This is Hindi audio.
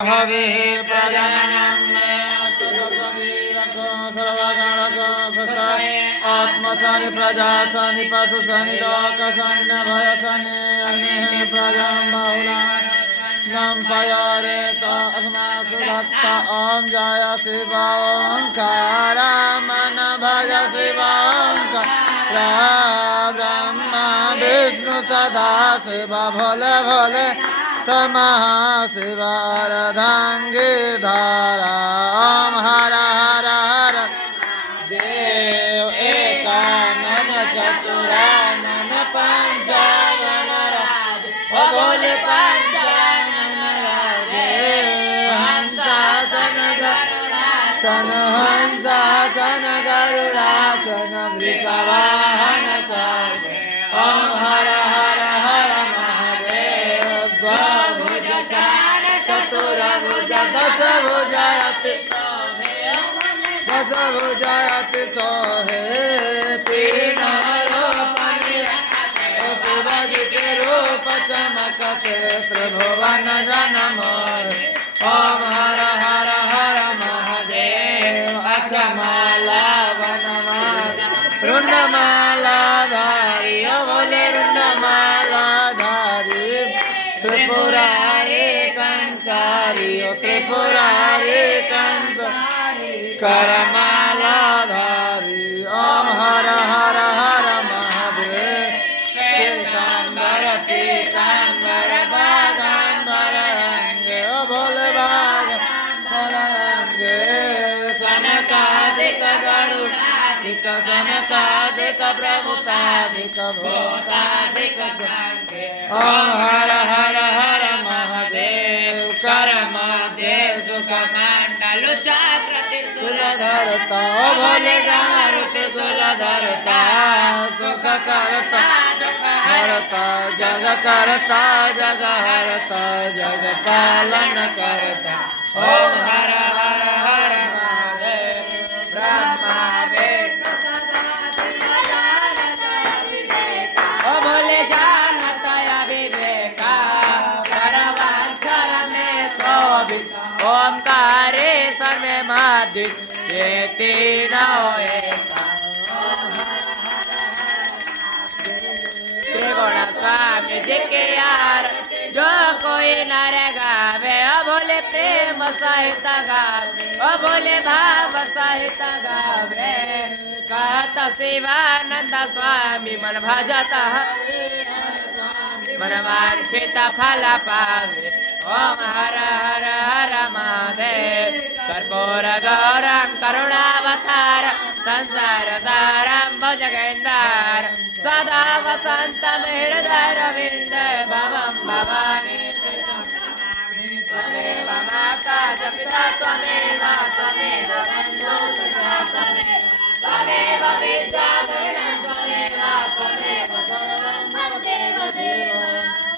हवे प्रजननं मे अस्तुवीरको सर्वगणको सताय आत्मसानि प्रजासानि पशुसानि लोकसानि भयसानि अग्निः प्रजां बहुलां नम पयोरेत अस्मासु भक्ता ॐ जय शिव ओंकार मन भज शिव ओंकार ब्रह्मा विष्णु सदा शिव भोले भोले महाशिवारधांगे धारा ओम हर हर हर देव एकानन चतुरानन पंचानन बोले पंचानन हंसासन गरुड़ासन हंसासन गरुड़ासन वृषवाहन ओम हर हर हर दशभुजायति सोहे तीर्ण रूप चमकते त्रिभुवन जनमोहे ओम हर हर हर महादेव अक्षमाला वनमाला रुंडमाला धारी बोले रुंडमाला धारी त्रिपुरारी कंसारी त्रिपुरारी कंसारी करमाला धारी ओम हर हर हर महादेव पीतांबर पीतांबर बागांबर अंगे भोले बाग अंगे सनकादिक गरुड़ादिक सनकादिक प्रभुतादिक भूतादिक ओम हर हर हर महादेव करमादेव सुख मंडल चक्र त्रिशूल धरता भोले डामर त्रिशूल धरता सुख करता हरता जग करता जग हरता जग पालन करता ओम हर हर हर महादेव ब्रह्मा विष्णु सदा भोले जानता विवेका परमाक्षर में शोभित ओंकारे सर्वे माधि ये तीनों एका त्रिगुण स्वामी जी के यार जो कोई नर गावे ओ बोले प्रेम सहित गावे ओ बोले भाव सहित गावे कहत शिवानंद स्वामी मन भजत मन वांछित फल पावे ओम हर हर हर महादेव कर्पूर गौरं करुणावतार संसार सारं भुजगेन्द्रार सदा वसन्तं हृदय रविंद भवं भवानी त्वमेव माता च पिता त्वमेव त्वमेव बन्धुः सखा त्वमेव विद्या गुरुः त्वमेव सर्वं मम देव देव